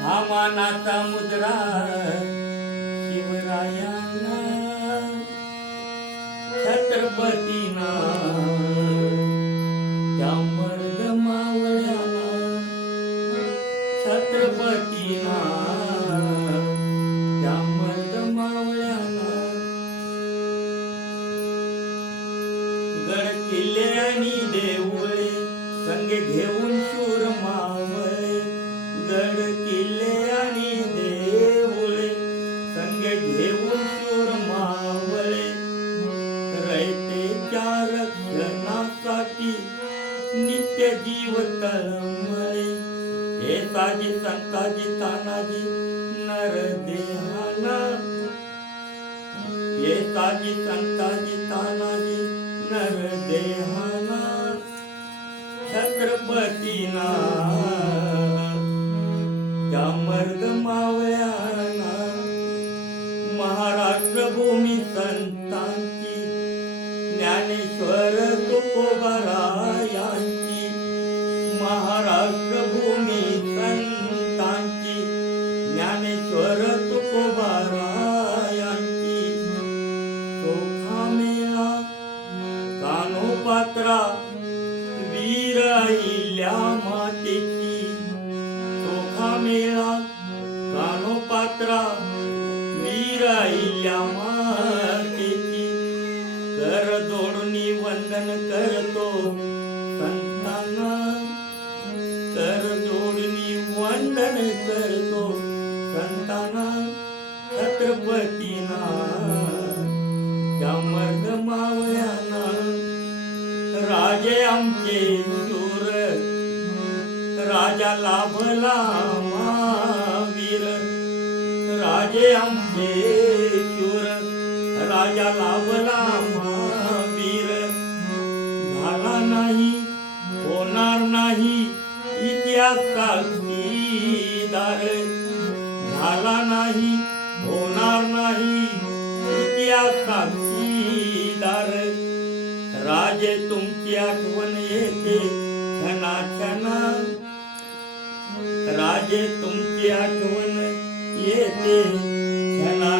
हा मानाचा मुद्रा शिवरायांना छत्रपतीना त्या मर्द मावळ्याला छत्रपतीना त्या मर्द मावळ्याला गड किल्ले आणि देऊळे संगे घेऊन शूर मावळे गड किल्ले आणि देऊळे संगे घेऊन शूर मावळे रयतेच्या रक्षणासाठी नित्य जीव तळमळे हे ताजी संताजी तानाजी नरदेहाना हे ताजी संताजी तानाजी नरदेहाना छत्रपतीना त्या मर्द मावळ्याना महाराष्ट्र भूमी संतांची ज्ञानेश्वर तुकोबारायांची महाराष्ट्र भूमी संतांची ज्ञानेश्वर तुकोबारायांची चोखा मेळा कानोपात्रा वीर अहिल्या मातेची चोखा मेळा कानोपात्रा वीर अहिल्या मातेची कर जोडूनी वंदन करतो संतांना कर जोडूनी वंदन करतो संतांना छत्रपतीना त्या मर्द मावळ्याना राजे आमचे शूर राजा लाभला महावीर राजे आमचे शूर राजा लाभला महावीर झाला नाही होणार नाही इतिहास साक्षीदार झाला नाही होणार नाही इतिहास साक्षीदार राजे तुमची आठवण येते क्षणा क्षणा राजे तुमची आठवण येते क्षणा